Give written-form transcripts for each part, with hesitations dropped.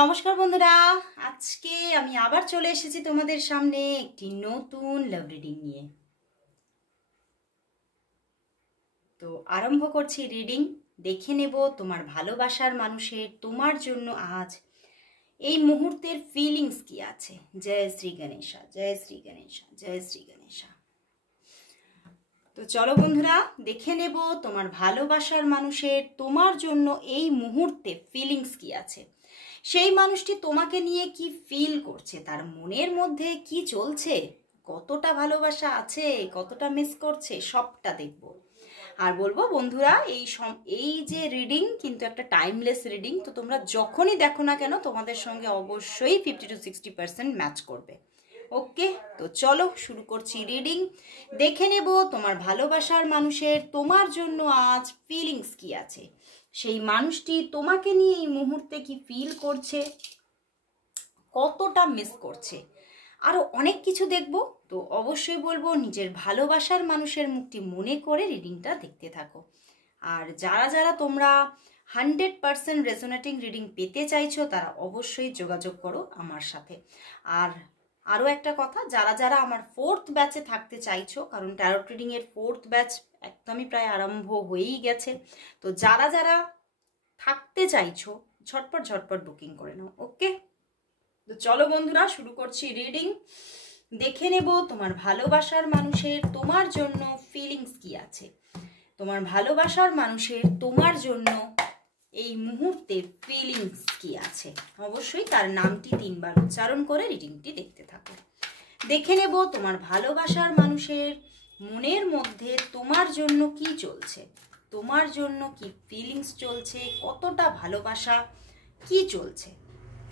নমস্কার বন্ধুরা, আজকে আমি আবার চলে এসেছি তোমাদের সামনে একটি নতুন লাভ রিডিং নিয়ে। তো আরম্ভ করছি রিডিং। দেখে নেব তোমার ভালোবাসার মানুষের তোমার জন্য আজ এই মুহূর্তের ফিলিংস কি আছে। জয় শ্রী গণেশা, জয় শ্রী গণেশা, জয় শ্রী গণেশা। তো চলো বন্ধুরা, দেখে নেব তোমার ভালোবাসার মানুষের তোমার জন্য এই মুহূর্তে ফিলিংস কি আছে। সেই মানুষটি তোমাকে নিয়ে কি ফিল করছে, তার মনের মধ্যে কি চলছে, কতটা ভালোবাসা আছে, কতটা মিস করছে, সবটা দেখব। আর বলবো বন্ধুরা, এই যে রিডিং কিন্তু একটা টাইমলেস রিডিং। তো তোমরা যখনই দেখো না কেন তোমাদের সঙ্গে অবশ্যই 50 to 60% ম্যাচ করবে। ওকে, তো চলো শুরু করছি রিডিং। দেখে নেব তোমার ভালোবাসার মানুষের তোমার জন্য আজ ফিলিংস কি আছে। সেই মানুষটি তোমাকে নিয়ে এই মুহূর্তে কি ফিল করছে, কতটা মিস করছে, আরো অনেক কিছু দেখব। তো অবশ্যই বলবো নিজের ভালোবাসার মানুষের মুখটি মনে করে রিডিংটা দেখতে থাকো। আর যারা যারা তোমরা 100% রেজোনেটিং রিডিং পেতে চাইছো তারা অবশ্যই যোগাযোগ করো আমার সাথে। আর আরও একটা কথা, যারা যারা আমার 4th ব্যাচে থাকতে চাইছো, কারণ ট্যারোট রিডিং এর 4th ব্যাচ একদমই প্রায় আরম্ভ হয়েই গেছে। তো যারা যারা থাকতে চাইছো ঝটপট ঝটপট বুকিং করে নাও। ওকে, তো চলো বন্ধুরা শুরু করছি রিডিং। দেখে নেব তোমার ভালোবাসার মানুষের তোমার জন্য ফিলিংস কি আছে। তোমার ভালোবাসার মানুষের তোমার জন্য এই মুহূর্তে ফিলিংস কি আছে। অবশ্যই তার নামটি 3 বার উচ্চারণ করে রিডিংটি দেখতে থাকো। দেখে নেব তোমার ভালোবাসার মানুষের মনের মধ্যে তোমার জন্য কি চলছে, তোমার জন্য কি ফিলিংস চলছে, কতটা ভালোবাসা, কি চলছে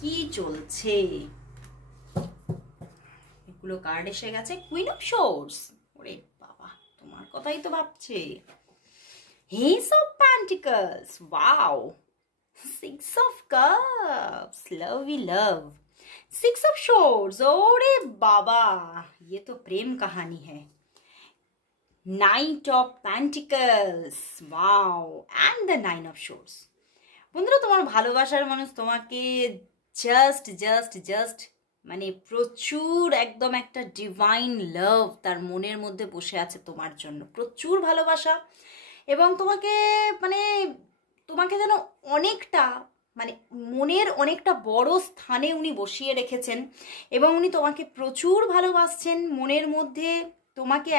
কি চলছে। এগুলো কার্ড এসে গেছে। কুইন অফ সোর্স, ওরে বাবা তোমার কথাই তো ভাবছে। Ace of Pentacles, wow. 6 of Cups, lovey love. 6 of Swords, ओरे बाबा ये तो प्रेम कहानी है। Knight of Pentacles, wow, and the 9 of Swords. বন্ধুরা, তোমার ভালোবাসার মানুষ তোমাকে জাস্ট মানে প্রচুর একদম একটা ডিভাইন লাভ তার মনের মধ্যে বসে আছে তোমার জন্য, প্রচুর ভালোবাসা। এবং তোমাকে যেন অনেকটা মানে মনের অনেকটা বড় স্থানে উনি বসিয়ে রেখেছেন এবং উনি তোমাকে প্রচুর ভালোবাসছেন মনের মধ্যে। তোমাকে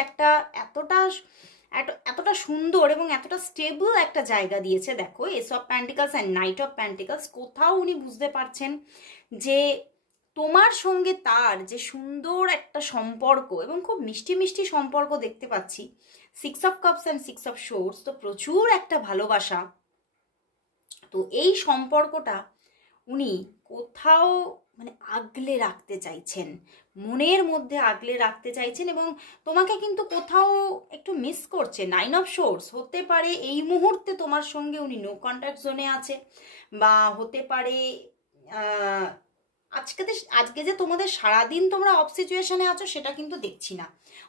এতটা সুন্দর এবং এতটা স্টেবল একটা জায়গা দিয়েছে। দেখো, S of pentacles and night of pentacles, কোথাও উনি বুঝতে পারছেন যে তোমার সঙ্গে তার যে সুন্দর একটা সম্পর্ক এবং খুব মিষ্টি মিষ্টি সম্পর্ক দেখতে পাচ্ছি। 6 of cups and 6 of swords, তো প্রচুর একটা ভালোবাসা। তো এই সম্পর্কটা উনি কোথাও মানে আগলে রাখতে চাইছেন, মনের মধ্যে আগলে রাখতে চাইছেন এবং তোমাকে কিন্তু কোথাও একটু মিস করছে। 9 অফ সোর্স, হতে পারে এই মুহূর্তে তোমার সঙ্গে উনি নো কন্ট্যাক্ট জোনে আছে, বা হতে পারে আজকে যে তোমাদের সারাদিন তোমরা অফ সিচুয়েশনে আছো সেটা কিন্তু দেখছি না।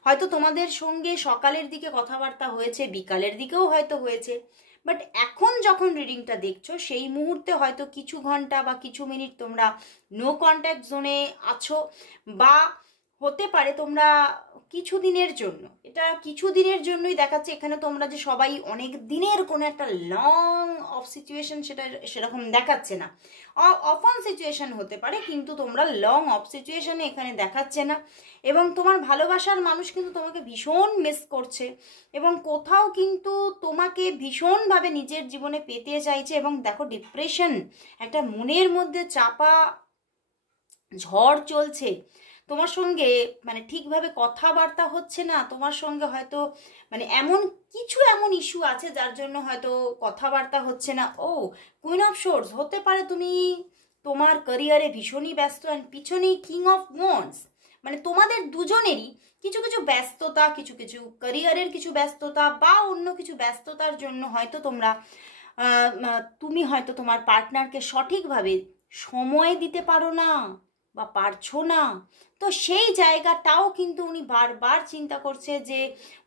হয়তো তোমাদের সঙ্গে সকালের দিকে কথাবার্তা হয়েছে, বিকালের দিকেও হয়তো হয়েছে, বাট এখন যখন রিডিংটা দেখছো সেই মুহূর্তে হয়তো কিছু ঘন্টা বা কিছু মিনিট তোমরা নো কন্ট্যাক্ট জোনে আছো, বা হতে পারে তোমরা কিছু দিনের জন্য, এটা কিছু দিনের জন্যই দেখাচ্ছে এখানে, তোমরা যে সবাই অনেক দিনের কোনো একটা লং অফ সিচুয়েশন সেটা সেরকম দেখাচ্ছে না। অফ অন সিচুয়েশন হতে পারে কিন্তু তোমরা লং অফ সিচুয়েশনে এখানে দেখাচ্ছে না। এবং তোমার ভালোবাসার মানুষ কিন্তু তোমাকে ভীষণ মিস করছে এবং কোথাও কিন্তু তোমাকে ভীষণভাবে নিজের জীবনে পেতে চাইছে। এবং দেখো, ডিপ্রেশন, একটা মনের মধ্যে চাপা ঝড় চলছে। তোমার সঙ্গে মানে ঠিকভাবে কথাবার্তা হচ্ছে না, তোমার সঙ্গে হয়তো মানে এমন ইস্যু আছে যার জন্য হয়তো কথাবার্তা হচ্ছে না। ও কুইন অফ সোর্স, হতে পারে তুমি তোমার ক্যারিয়ারে ভীষণই ব্যস্ত, অ্যান্ড পিছনেই কিং অফ ওয়ান্ডস, মানে তোমাদের দুজনেরই কিছু কিছু ব্যস্ততা, কিছু কিছু ক্যারিয়ারের কিছু ব্যস্ততা বা অন্য কিছু ব্যস্ততার জন্য হয়তো তুমি হয়তো তোমার পার্টনারকে সঠিকভাবে সময় দিতে পারো না, বা পারছো না, তো সেই জায়গাটাও কিন্তু উনি বারবার চিন্তা করছে যে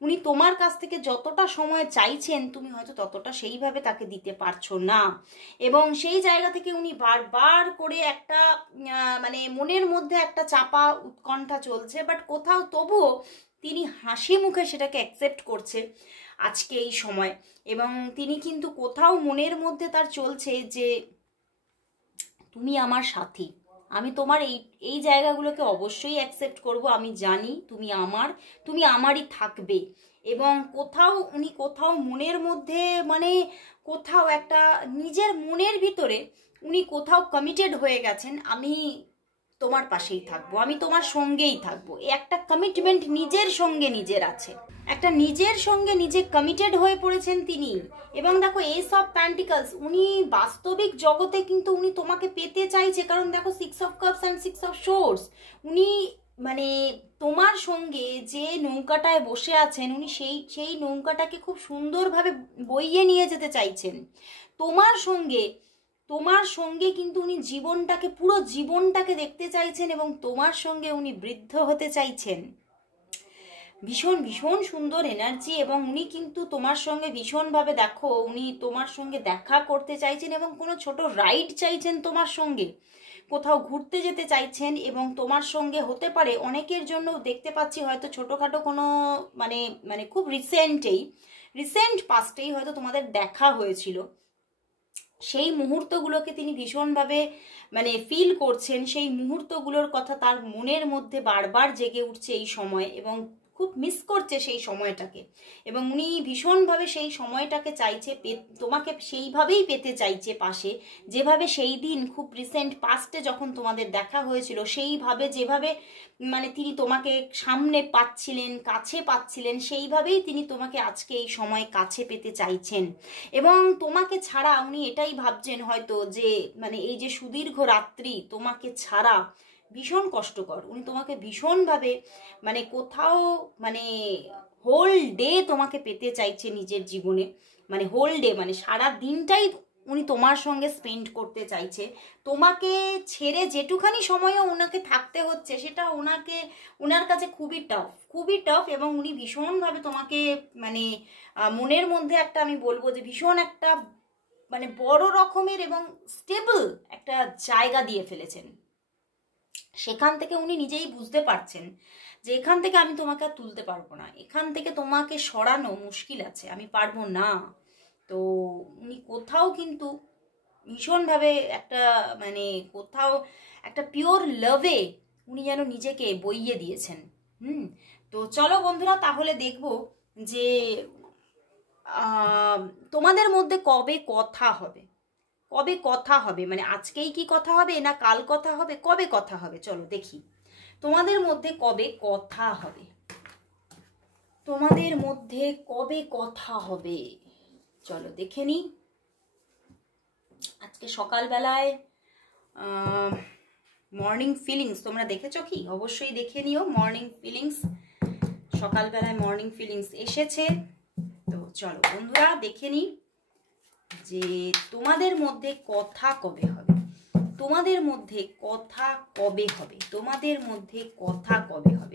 উনি তোমার কাছ থেকে যতটা সময় চাইছেন তুমি হয়তো ততটা সেইভাবে তাকে দিতে পারছো না, এবং সেই জায়গা থেকে উনি বারবার করে একটা মানে মনের মধ্যে একটা চাপা উৎকণ্ঠা চলছে, বাট কোথাও তবুও তিনি হাসি মুখে সেটাকে অ্যাকসেপ্ট করছে আজকে এই সময়। এবং তিনি কিন্তু কোথাও মনের মধ্যে তার চলছে যে তুমি আমার সাথী, আমি তোমার এই এই জায়গাগুলোকে অবশ্যই অ্যাকসেপ্ট করব, আমি জানি তুমি আমার, তুমি আমারই থাকবে। এবং কোথাও মনের মধ্যে মানে কোথাও একটা নিজের মনের ভিতরে উনি কোথাও কমিটেড হয়ে গেছেন, আমি তোমার পাশেই থাকবো, আমি তোমার সঙ্গেই থাকবো, এই একটা কমিটমেন্ট নিজের সঙ্গে নিজের আছে, একটা নিজের সঙ্গে নিজে কমিটেড হয়ে পড়েছেন তিনি। এবং দেখো এস অফ প্যান্টিকলস, উনি বাস্তবিক জগতে কিন্তু উনি তোমাকে পেতে চাইছে, কারণ দেখো 6 of cups and 6 of swords, উনি মানে তোমার সঙ্গে যে নৌকাটায় বসে আছেন উনি সেই নৌকাটাকে খুব সুন্দরভাবে বইয়ে নিয়ে যেতে চাইছেন তোমার সঙ্গে কিন্তু উনি জীবনটাকে, পুরো জীবনটাকে দেখতে চাইছেন, এবং তোমার সঙ্গে উনি বৃদ্ধ হতে চাইছেন। ভীষণ ভীষণ সুন্দর এনার্জি, এবং উনি কিন্তু তোমার সঙ্গে ভীষণভাবে দেখো উনি তোমার সঙ্গে দেখা করতে চাইছেন, এবং কোনো ছোট রাইড চাইছেন তোমার সঙ্গে, কোথাও ঘুরতে যেতে চাইছেন, এবং তোমার সঙ্গে হতে পারে অনেকের জন্য দেখতে পাচ্ছি হয়তো ছোটোখাটো কোনো মানে মানে খুব রিসেন্ট পাস্টেই হয়তো তোমাদের দেখা হয়েছিল, সেই মুহূর্তগুলোকে তিনি ভীষণভাবে মানে ফিল করছেন, সেই মুহূর্তগুলোর কথা তার মনের মধ্যে বারবার জেগে উঠছে এই সময়, এবং খুব মিস করছে সেই সময়টাকে, এবং উনি ভীষণভাবে সেই সময়টাকে চাইছে, তোমাকে সেইভাবেই পেতে চাইছে পাশে, যেভাবে সেই দিন খুব রিসেন্ট পাস্টে যখন তোমাদের দেখা হয়েছিল সেইভাবে যেভাবে মানে তিনি তোমাকে সামনে পাচ্ছিলেন, কাছে পাচ্ছিলেন, সেইভাবেই তিনি তোমাকে আজকে এই সময় কাছে পেতে চাইছেন। এবং তোমাকে ছাড়া উনি এটাই ভাবছেন হয়তো যে মানে এই যে সুদীর্ঘ রাত্রি তোমাকে ছাড়া ভীষণ কষ্টকর, উনি তোমাকে ভীষণভাবে মানে কোথাও মানে হোল ডে তোমাকে পেতে চাইছে নিজের জীবনে, মানে হোল ডে মানে সারা দিনটাই উনি তোমার সঙ্গে স্পেন্ড করতে চাইছে, তোমাকে ছেড়ে যেটুখানি সময়ও ওনাকে থাকতে হচ্ছে সেটা ওনার কাছে খুবই টাফ, এবং উনি ভীষণভাবে তোমাকে মানে মনের মধ্যে একটা আমি বলবো যে ভীষণ একটা মানে বড় রকমের এবং স্টেবল একটা জায়গা দিয়ে ফেলেছেন, সেখান থেকে উনি নিজেই বুঝতে পারছেন যে এখান থেকে আমি তোমাকে আর তুলতে পারবো না, এখান থেকে তোমাকে সরানো মুশকিল আছে, আমি পারবো না। তো উনি কোথাও কিন্তু ভীষণভাবে একটা মানে কোথাও একটা পিওর লাভে উনি যেন নিজেকে বইয়ে দিয়েছেন। তো চলো বন্ধুরা তাহলে দেখবো যে তোমাদের মধ্যে কবে কথা হবে মানে আজকেই কি কথা হবে না কাল কথা হবে, কবে কথা হবে চলো দেখি তোমাদের মধ্যে কবে কথা হবে, চলো দেখে নি। আজকে সকালবেলায় মর্নিং ফিলিংস তোমরা দেখেছো কি? অবশ্যই দেখে নিও মর্নিং ফিলিংস, সকালবেলায় মর্নিং ফিলিংস এসেছে। তো চলো বন্ধুরা দেখে নি যে তোমাদের মধ্যে কথা কবে হবে,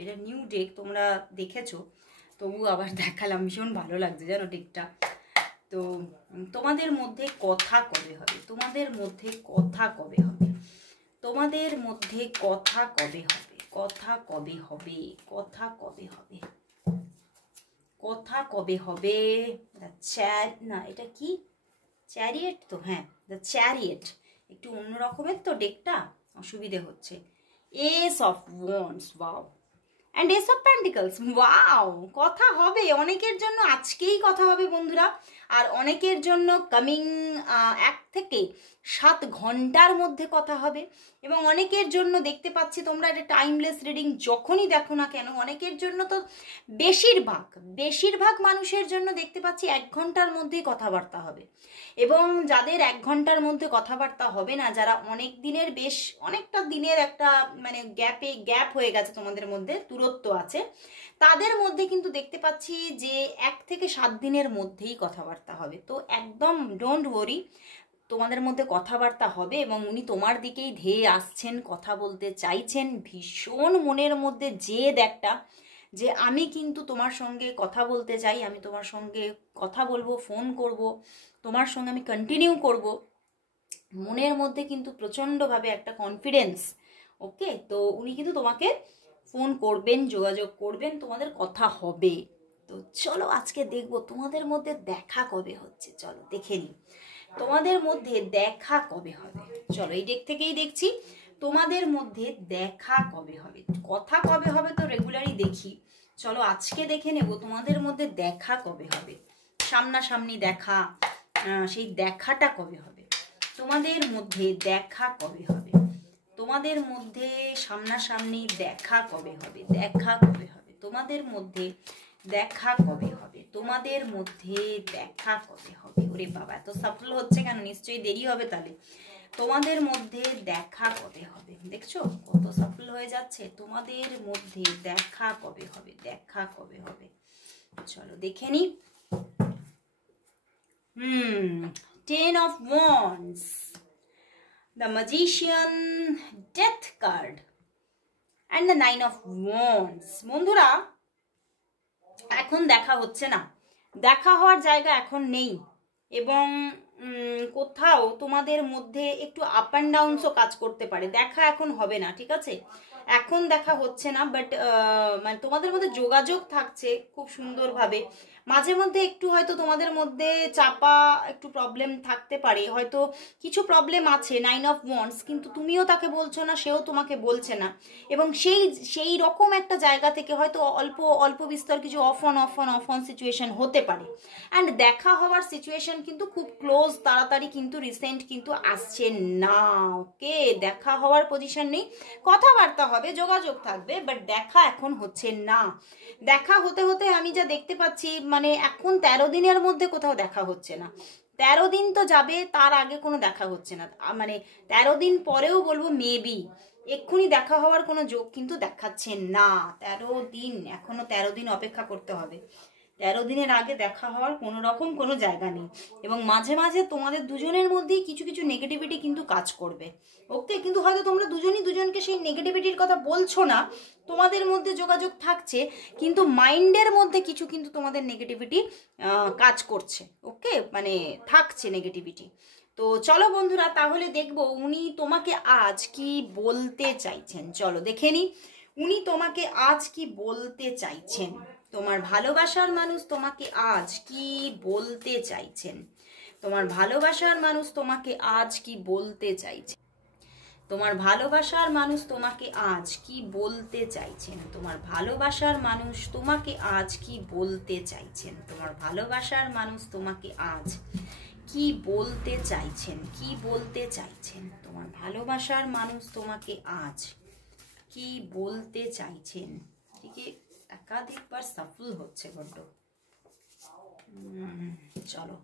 এটা নিউ ডেক তোমরা দেখেছো, তবু আবার দেখালাম, ভীষণ ভালো লাগছে জানো ডেকটা। তো তোমাদের মধ্যে কথা কবে হবে, না এটা কি চ্যারিয়েট তো, হ্যাঁ দ্য চ্যারিয়েট, একটু অন্য রকমের তো ডেকটা, অসুবিধে হচ্ছে। S of wands, wow, and S of pentacles, wow, কথা হবে অনেকের জন্য, আজকেই কথা হবে বন্ধুরা, আর অনেকের জন্য কামিং 1 থেকে 7 ঘন্টার মধ্যে কথা হবে, এবং অনেকের জন্য দেখতে পাচ্ছি তোমরা এটা টাইমলেস রিডিং যখনই দেখো না কেন, অনেকের জন্য তো বেশিরভাগ মানুষের জন্য দেখতে পাচ্ছি 1 ঘন্টার মধ্যেই কথাবার্তা হবে, এবং যাদের 1 ঘন্টার মধ্যে কথাবার্তা হবে না, যারা অনেকটা দিনের একটা মানে গ্যাপ হয়ে গেছে তোমাদের মধ্যে, দূরত্ব আছে, তাদের মধ্যে কিন্তু দেখতে পাচ্ছি যে 1 থেকে 7 দিনের মধ্যেই কথাবার্তা হবে। তো একদম ডোন্ট ওয়ারি, তোমাদের মধ্যে কথাবার্তা হবে এবং উনি তোমার দিকেই ধেয়ে আসছেন, কথা বলতে চাইছেন, ভীষণ মনের মধ্যে জেদ একটা, যে আমি কিন্তু তোমার সঙ্গে কথা বলতে চাই, আমি তোমার সঙ্গে কথা বলবো, ফোন করব, তোমার সঙ্গে আমি কন্টিনিউ করব। মনের মধ্যে কিন্তু প্রচণ্ডভাবে একটা কনফিডেন্স। ওকে, তো উনি কিন্তু তোমাকে ফোন করবেন, যোগাযোগ করবেন, তোমাদের কথা হবে। তো চলো আজকে দেখবো তোমাদের মধ্যে দেখা কবে হচ্ছে, চলো দেখে নিই তোমাদের মধ্যে দেখা কবে হবে। চলো এই ডেক থেকেই দেখছি তোমাদের মধ্যে দেখা কবে হবে। কথা কবে হবে তো রেগুলারই দেখি, চলো আজকে দেখে নেব তোমাদের মধ্যে দেখা কবে হবে, সামনাসামনি দেখা, সেই দেখাটা কবে হবে, তোমাদের মধ্যে দেখা কবে হবে, তোমাদের মধ্যে সামনাসামনি দেখা কবে হবে, দেখা কবে হবে, তোমাদের মধ্যে দেখা কবে হবে, তোমাদের মধ্যে দেখা কবে হবে। ওরে বাবা, এত সাফল হচ্ছে কেন, নিশ্চয়ই দেরি হবে তাহলে। তোমাদের মধ্যে দেখা কবে হবে, দেখছো কত সফল হয়ে যাচ্ছে। তোমাদের মধ্যে দেখা কবে হবে, দেখা কবে হবে, চলো দেখে নি। Ten of Wands, the Magician, Death card and the Nine of Wands. বন্ধুরা, এখন দেখা হচ্ছে না, দেখা হওয়ার জায়গা এখন নেই, এবং কোথাও তোমাদের মধ্যে একটু আপ অ্যান্ড ডাউনসও কাজ করতে পারে। দেখা এখন হবে না, ঠিক আছে, এখন দেখা হচ্ছে না, বাট মানে তোমাদের মধ্যে যোগাযোগ থাকছে খুব সুন্দরভাবে। মাঝে মধ্যে একটু হয়তো তোমাদের মধ্যে চাপা একটু প্রবলেম থাকতে পারে, হয়তো কিছু প্রবলেম আছে, 9 অফ ওয়ান্ডস, কিন্তু তুমিও তাকে বলছো না, সেও তোমাকে বলছে না, এবং সেই রকম একটা জায়গা থেকে হয়তো অল্প অল্প বিস্তর কিছু অফ অন সিচুয়েশন হতে পারে। অ্যান্ড দেখা হওয়ার সিচুয়েশন কিন্তু খুব ক্লোজ, তাড়াতাড়ি কিন্তু রিসেন্ট কিন্তু আসছে না। ওকে, দেখা হওয়ার পজিশন নেই, কথাবার্তা হবে, যোগাযোগ থাকবে, বাট দেখা এখন হচ্ছে না। দেখা হতে হতে আমি যা দেখতে পাচ্ছি, মানে এখন 13 দিনের মধ্যে কোথাও দেখা হচ্ছে না। 13 দিন তো যাবে, তার আগে কোনো দেখা হচ্ছে না, মানে 13 দিন পরেও বলবো মেবি, এক্ষুনি দেখা হওয়ার কোনো যোগ কিন্তু দেখাচ্ছে না। 13 দিন, এখনো 13 দিন অপেক্ষা করতে হবে। 13 দিনের আগে দেখা হওয়ার কোনো রকম কোনো জায়গা নেই, এবং মাঝে মাঝে তোমাদের দুজনের মধ্যেই কিছু কিছু নেগেটিভিটি কিন্তু কাজ করবে। ওকে, কিন্তু হয়তো তোমরা দুজনই দুজনকে সেই নেগেটিভিটির কথা বলছো না, তোমাদের মধ্যে যোগাযোগ থাকছে, কিন্তু মাইন্ডের মধ্যে কিছু কিন্তু তোমাদের নেগেটিভিটি কাজ করছে। ওকে, মানে থাকছে নেগেটিভিটি। তো চলো বন্ধুরা, তাহলে দেখবো উনি তোমাকে আজ কি বলতে চাইছেন, চলো দেখে নি উনি তোমাকে আজ কি বলতে চাইছেন। তোমার ভালোবাসার মানুষ তোমাকে আজ কি বলতে চাইছেন, তোমার ভালোবাসার মানুষ তোমাকে আজ কি বলতে চাইছে, তোমার ভালোবাসার মানুষ তোমাকে আজ কি বলতে চাইছেন, তোমার ভালোবাসার মানুষ তোমাকে আজ কি বলতে চাইছেন, তোমার ভালোবাসার মানুষ তোমাকে আজ কি বলতে চাইছেন, কি বলতে চাইছেন, তোমার ভালোবাসার মানুষ তোমাকে আজ কি বলতে চাইছেন। এদিকে একাধিকবার সফল হচ্ছে বড্ড। চলো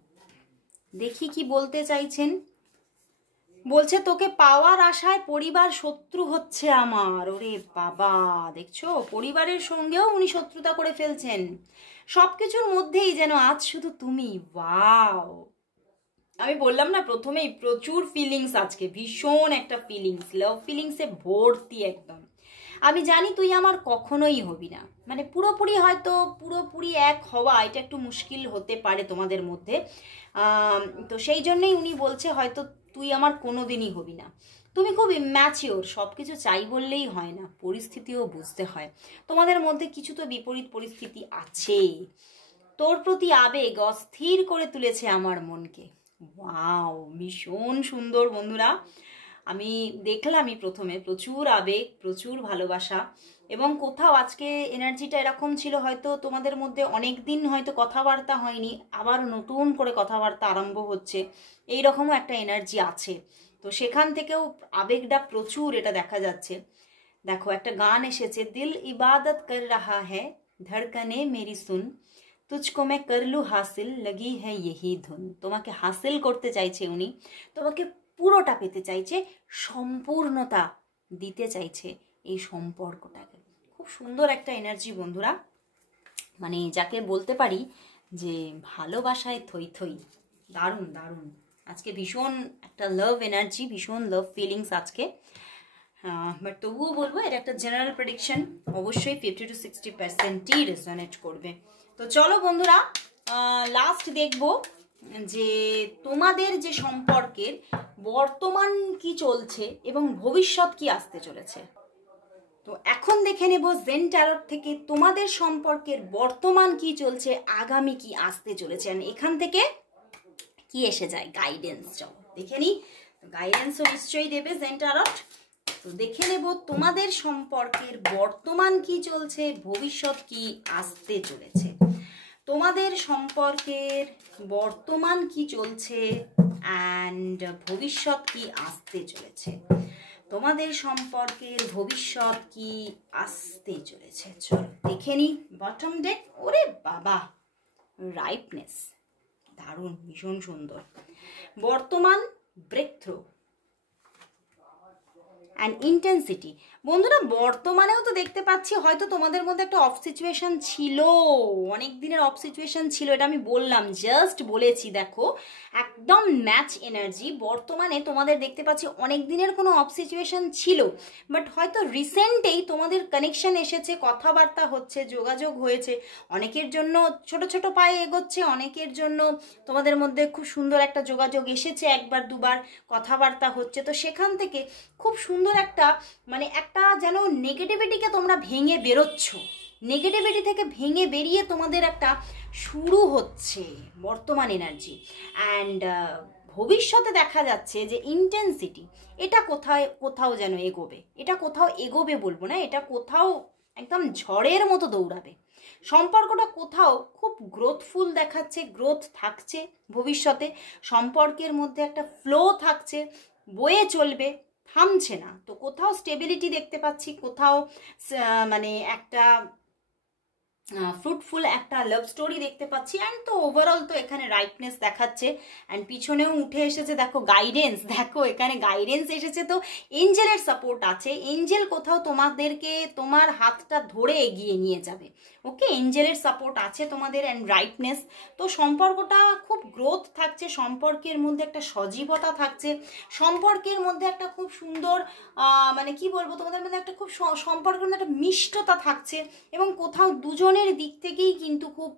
দেখি কি বলতে চাইছেন। বলছে তোকে পাওয়ার আশায় পরিবার শত্রু হচ্ছে আমার। ওরে বাবা, দেখছো পরিবারের সঙ্গেও উনি শত্রুতা করে ফেলছেন। সবকিছুর মধ্যেই যেন আজ শুধু তুমি। ওয়াও, আমি বললাম না প্রথমেই, প্রচুর ফিলিংস আজকে, ভীষণ একটা ফিলিংস, লাভ ফিলিংসে ভর্তি একদম। আমি জানি তুই আমার কখনোই হবি না, মানে পুরোপুরি হয়তো পুরোপুরি এক হওয়া এটা একটু মুশকিল হতে পারে তোমাদের মধ্যে। তো সেই জন্যই উনি বলছে হয়তো তুই আমার কোনো দিনই হবি না, তুমি খুব ইম্যাচিওর, সব কিছু চাই বললেই হয় না, পরিস্থিতিও বুঝতে হয়, তোমাদের মধ্যে কিছু তো বিপরীত পরিস্থিতি আছে, তোর প্রতি আবেগ অস্থির করে তুলেছে আমার মনকে। ওয়াও, ভীষণ সুন্দর বন্ধুরা। আমি দেখলামই প্রথমে প্রচুর আবেগ, প্রচুর ভালোবাসা, এবং কোথাও আজকে এনার্জিটা এরকম ছিল, হয়তো তোমাদের মধ্যে অনেক দিন হয়তো কথাবার্তা হয়নি, আবার নতুন করে কথাবার্তা আরম্ভ হচ্ছে, এই রকমও একটা এনার্জি আছে। তো সেখান থেকেও আবেগটা প্রচুর, এটা দেখা যাচ্ছে। দেখো একটা গান এসেছে, দিল ইবাদত কর রাহা হ্যায় ধড়কনে মেরি সুন, তুঝকো মে করলু হাসিল লগি হ্যায় ইহি ধুন। তোমাকে হাসিল করতে চাইছে উনি, তোমাকে পুরোটা পেতে চাইছে, সম্পূর্ণতা দিতে চাইছে এই সম্পর্কটাকে। খুব সুন্দর একটা এনার্জি বন্ধুরা, মানে যাকে বলতে পারি যে ভালোবাসায় থই থই, দারুণ দারুণ, আজকে ভীষণ একটা লাভ এনার্জি, ভীষণ লাভ ফিলিংস আজকে। বাট তবুও বলবো এটা একটা জেনারেল প্রেডিকশন, অবশ্যই 50 to 60%ই রেজনেট করবে। তো চলো বন্ধুরা, লাস্ট দেখবো যে তোমাদের যে সম্পর্কের বর্তমান কি চলছে এবং ভবিষ্যৎ কি আসতে চলেছে। তো এখন দেখে নেব জেন ট্যারট থেকে তোমাদের সম্পর্কের বর্তমান কি চলছে, আগামী কি আসতে চলেছে। এখান থেকে কি এসে যায় গাইডেন্স, চলো দেখে নিই। গাইডেন্সও নিশ্চয়ই দেবে জেন ট্যারট। তো দেখে নেব তোমাদের সম্পর্কের বর্তমান কি চলছে, ভবিষ্যৎ কি আসতে চলেছে। তোমাদের সম্পর্কের বর্তমান কি চলছে অ্যান্ড ভবিষ্যৎ কি আসতে চলেছে। তোমাদের সম্পর্কের ভবিষ্যৎ কি আসতে চলেছে, চলো দেখে নি। বটম ডেক, ওরে বাবা, রাইপনেস, দারুণ, ভীষণ সুন্দর। বর্তমান, ব্রেক থ্রু অ্যান্ড ইন্টেন্সিটি। বন্ধুরা বর্তমানেও তো দেখতে পাচ্ছি হয়তো তোমাদের মধ্যে একটা অফ সিচুয়েশন ছিল, অনেক দিনের অফ সিচুয়েশন ছিল, এটা আমি বললাম, জাস্ট বলেছি। দেখো একদম ম্যাচ এনার্জি। বর্তমানে তোমাদের দেখতে পাচ্ছি অনেক দিনের কোনো অফ সিচুয়েশন ছিল, বাট হয়তো রিসেন্টেই তোমাদের কানেকশন এসেছে, কথাবার্তা হচ্ছে, যোগাযোগ হয়েছে। অনেকের জন্য ছোট ছোট পায়ে এগোচ্ছে, অনেকের জন্য তোমাদের মধ্যে খুব সুন্দর একটা যোগাযোগ এসেছে, একবার দুবার কথাবার্তা হচ্ছে। তো সেখান থেকে খুব সুন্দর একটা মানে একটা যেন নেগেটিভিটিকে তোমরা ভেঙে বেরোচ্ছ, নেগেটিভিটি থেকে ভেঙে বেরিয়ে তোমাদের একটা শুরু হচ্ছে বর্তমান এনার্জি। অ্যান্ড ভবিষ্যতে দেখা যাচ্ছে যে ইন্টেন্সিটি, এটা কোথাও যেন এগোবে, এটা কোথাও এগোবে বলবো না, এটা কোথাও একদম ঝড়ের মতো দৌড়াবে। সম্পর্কটা কোথাও খুব গ্রোথফুল দেখাচ্ছে, গ্রোথ থাকছে ভবিষ্যতে, সম্পর্কের মধ্যে একটা ফ্লো থাকছে, বয়ে চলবে, থামছে না। তো কোথাও স্টেবিলিটি দেখতে পাচ্ছি, কোথাও মানে একটা ফ্রুটফুল একটা লাভ স্টোরি দেখতে পাচ্ছি। অ্যান্ড তো ওভারঅল তো এখানে রাইটনেস দেখাচ্ছে। অ্যান্ড পিছনেও উঠে এসেছে দেখো গাইডেন্স, দেখো এখানে গাইডেন্স এসেছে। তো এঞ্জেলের সাপোর্ট আছে, এঞ্জেল কোথাও তোমাদেরকে তোমার হাতটা ধরে এগিয়ে নিয়ে যাবে। ওকে, এঞ্জেলের সাপোর্ট আছে তোমাদের অ্যান্ড রাইটনেস। তো সম্পর্কটা খুব গ্রোথ থাকছে, সম্পর্কের মধ্যে একটা সজীবতা থাকছে, সম্পর্কের মধ্যে একটা খুব সুন্দর মানে কি বলবো, তোমাদের মধ্যে একটা খুব সম্পর্কের মধ্যে একটা মিষ্টতা থাকছে, এবং কোথাও দুজনের দিক থেকেই কিন্তু খুব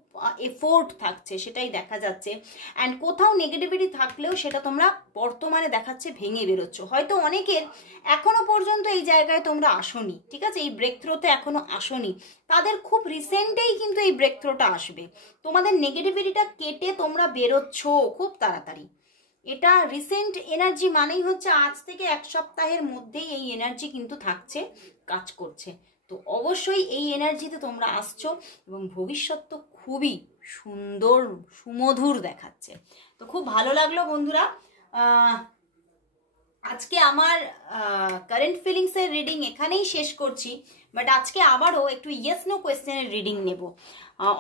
এফোর্ট থাকছে, সেটাই দেখা যাচ্ছে। অ্যান্ড কোথাও নেগেটিভিটি থাকলেও সেটা তোমরা বর্তমানে দেখাচ্ছে ভেঙে বেরোচ্ছ। হয়তো অনেকের এখনো পর্যন্ত এই জায়গায় তোমরা আসোনি, ঠিক আছে, এই ব্রেক থ্রোতে এখনো আসোনি, তাদের খুব রিসেন্টেই কিন্তু এই ব্রেক থ্রোটা আসবে। তোমাদের নেগেটিভিটিটা কেটে তোমরা বেরোচ্ছ খুব তাড়াতাড়ি। এটা রিসেন্ট এনার্জি মানেই হচ্ছে আজ থেকে এক সপ্তাহের মধ্যেই এই এনার্জি কিন্তু থাকছে, কাজ করছে। তো অবশ্যই এই এনার্জিতে তোমরা আসছো এবং ভবিষ্যৎ তো খুবই সুন্দর সুমধুর দেখাচ্ছে। তো খুব ভালো লাগলো বন্ধুরা। আজকে আমার কারেন্ট ফিলিংসের রিডিং এখানেই শেষ করছি, বাট আজকে আবারও একটু ইয়েস নো কোয়েশ্চেনের রিডিং নেব।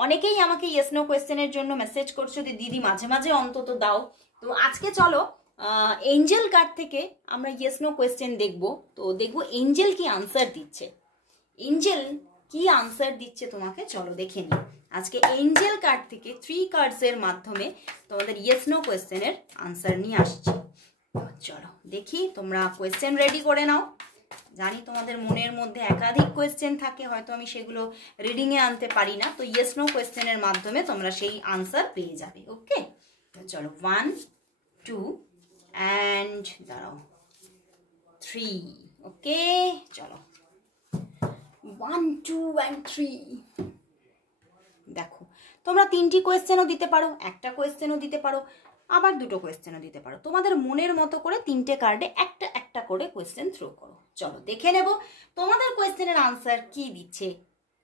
অনেকেই আমাকে ইয়েস নো কোয়েশ্চেনের জন্য মেসেজ করছো যে দিদি মাঝে মাঝে অন্তত দাও। তো আজকে চলো এঞ্জেল কার্ড থেকে আমরা ইয়েস নো কোয়েশ্চেন দেখব। তো দেখবো এঞ্জেল কি আনসার দিচ্ছে, এঞ্জেল কি আনসার দিচ্ছে তোমাকে, চলো দেখে নিই। আজকে এঞ্জেল কার্ড থেকে 3 কার্ডসের মাধ্যমে তোমাদের ইয়েস নো কোয়েশ্চেনের আনসার নিয়ে আসছি। চলো দেখি, তোমরা কোয়েশ্চেন রেডি করে নাও। জানি তোমাদের মনের মধ্যে একাধিক কোয়েশ্চেন থাকে, হয়তো আমি সেগুলো রিডিংয়ে আনতে পারি না। তো ইয়েস নো কোয়েশ্চেনের মাধ্যমে তোমরা সেই আনসার পেয়ে যাবে। ওকে, তো চলো 1 2 অ্যান্ড দাঁড়াও 3। ওকে চলো 1 2 and 3। দেখো তোমরা 3টি কোয়েশ্চেনও দিতে পারো, একটা কোয়েশ্চেনও দিতে পারো, আবার 2টো কোয়েশ্চেনও দিতে পারো। তোমাদের মনের মতো করে 3টে কার্ডে একটা একটা করে কোয়েশ্চেন থ্রো করো। চলো দেখে নেব তোমাদের কোয়েশ্চেনের আনসার কি দিচ্ছে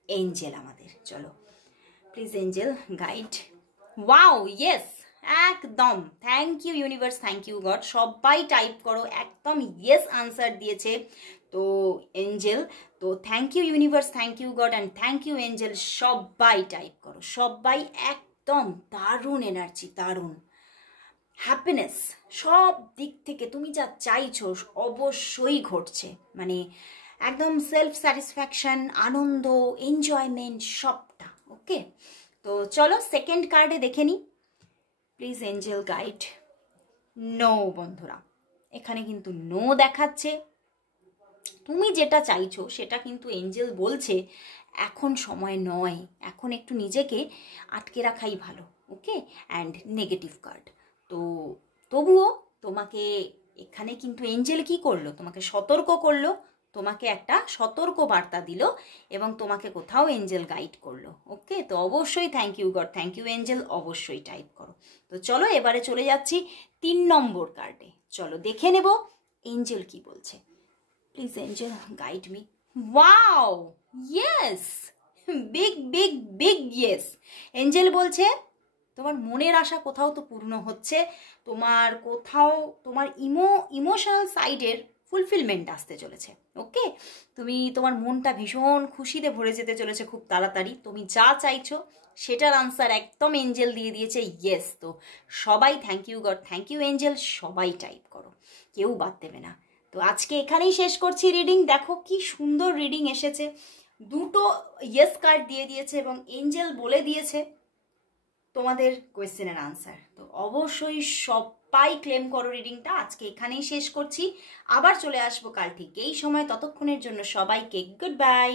এঞ্জেল আমাদের। চলো please angel guide. Wow, yes, একদম, thank you universe, thank you God, সবাই টাইপ করো, একদম ইয়েস আনসার দিয়েছে তো এঞ্জেল। তো thank you universe, thank you God and thank you angel, সবাই টাইপ করো, সবাই। একদম দারুণ এনার্জি, দারুণ হ্যাপিনেস, সব দিক থেকে তুমি যা চাইছো অবশ্যই ঘটছে। মানে একদম সেলফ স্যাটিসফ্যাকশন, আনন্দ, এনজয়মেন্ট সবটা। ওকে, তো চলো সেকেন্ড কার্ডে দেখে নিই। Please angel guide. নো বন্ধুরা, এখানে কিন্তু নো দেখাচ্ছে। তুমি যেটা চাইছো সেটা কিন্তু এঞ্জেল বলছে এখন সময় নয়, এখন একটু নিজেকে আটকে রাখাই ভালো। ওকে, অ্যান্ড নেগেটিভ কার্ড। তো তবুও তোমাকে এখানে কিন্তু এঞ্জেল কি করলো, তোমাকে সতর্ক করলো, তোমাকে একটা সতর্ক বার্তা দিল এবং তোমাকে কোথাও এঞ্জেল গাইড করলো। ওকে, তো অবশ্যই thank you God, thank you angel, অবশ্যই টাইপ করো। তো চলো এবারে চলে যাচ্ছি 3 নম্বর কার্ডে। চলো দেখে নেব এঞ্জেল কি বলছে। Please angel guide me. Wow, yes, big big big yes. Angel বলছে তোমার মনের আশা কোথাও তো পূর্ণ হচ্ছে, তোমার কোথাও তোমার ইমোশনাল সাইডের ফুলফিলমেন্ট আসতে চলেছে। ওকে, তুমি তোমার মনটা ভীষণ খুশিতে ভরে যেতে চলেছে খুব তাড়াতাড়ি। তুমি যা চাইছো সেটার আনসার একদম এঞ্জেল দিয়ে দিয়েছে, ইয়েস। তো সবাই thank you God, thank you angel, সবাই টাইপ করো, কেউ বাদ দেবে না। তো আজকে এখানেই শেষ করছি রিডিং। দেখো কি সুন্দর রিডিং এসেছে, দুটো ইয়েস কার্ড দিয়ে দিয়েছে এবং এঞ্জেল বলে দিয়েছে তোমাদের কোয়েশ্চেনের আনসার। তো অবশ্যই সবাই ক্লেম করো রিডিংটা। আজকে এখানেই শেষ করছি, আবার চলে আসবো কাল ঠিক এই সময়। ততক্ষণের জন্য সবাইকে গুড বাই।